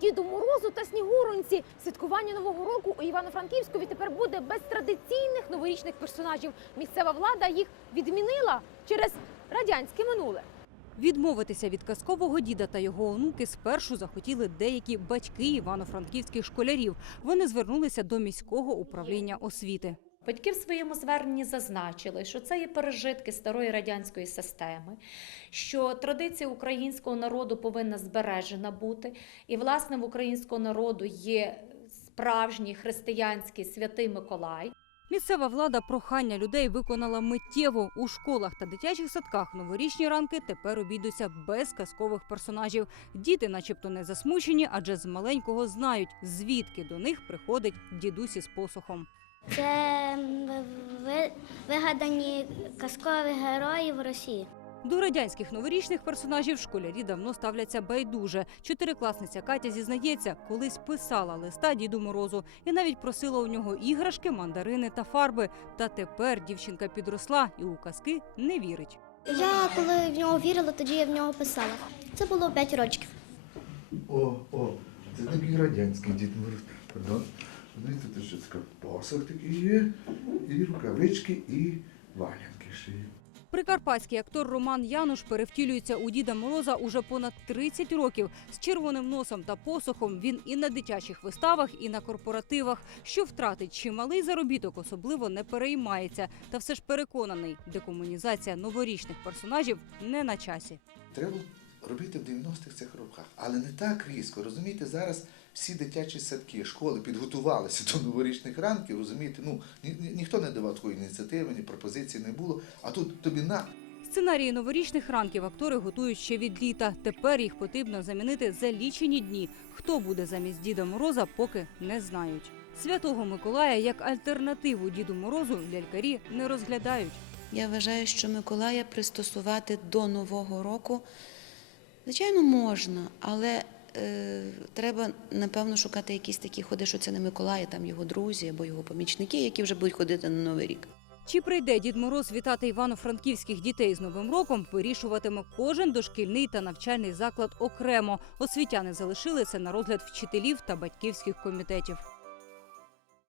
Діду Морозу та Снігуроньці. Святкування нового року у Івано-Франківську відтепер буде без традиційних новорічних персонажів. Місцева влада їх відмінила через радянське минуле. Відмовитися від казкового діда та його онуки спершу захотіли деякі батьки івано-франківських школярів. Вони звернулися до міського управління освіти. Батьки в своєму зверненні зазначили, що це є пережитки старої радянської системи, що традиція українського народу повинна збережена бути, і власне в українського народу є справжній християнський святий Миколай. Місцева влада прохання людей виконала миттєво у школах та дитячих садках. Новорічні ранки тепер обійдуться без казкових персонажів. Діти, начебто, не засмучені, адже з маленького знають, звідки до них приходить дідусь із посохом. Це ви- вигадані казкові герої в Росії. До радянських новорічних персонажів школярі давно ставляться байдуже. Чотирикласниця Катя зізнається, колись писала листа Діду Морозу і навіть просила у нього іграшки, мандарини та фарби. Та тепер дівчинка підросла і у казки не вірить. Я коли в нього вірила, тоді я в нього писала. Це було 5 років. О, о, це такий радянський Дід Мороз. Дивіться, ще посох такий є, і рукавички, і валянки ще є. Прикарпатський актор Роман Януш перевтілюється у Діда Мороза уже понад 30 років. З червоним носом та посохом він і на дитячих виставах, і на корпоративах. Що втратить чималий заробіток, особливо не переймається. Та все ж переконаний, декомунізація новорічних персонажів не на часі. Треба робити в 90-х цих роках, але не так різко. Розумієте, зараз всі дитячі садки, школи підготувалися до новорічних ранків, розумієте, ну ні, ні- ніхто не давав такої ініціативи, ні пропозиції не було. А тут тобі на Сценарії новорічних ранків актори готують ще від літа. Тепер їх потрібно замінити за лічені дні. Хто буде замість Діда Мороза, поки не знають. Святого Миколая як альтернативу Діду Морозу лялькарі не розглядають. Я вважаю, що Миколая пристосувати до Нового року, звичайно, можна, але е, треба, напевно, шукати якісь такі ходи, що це не Миколая, там його друзі або його помічники, які вже будуть ходити на Новий рік. Чи прийде Дід Мороз вітати івано-франківських дітей з Новим роком, вирішуватиме кожен дошкільний та навчальний заклад окремо. Освітяни залишили це на розгляд вчителів та батьківських комітетів.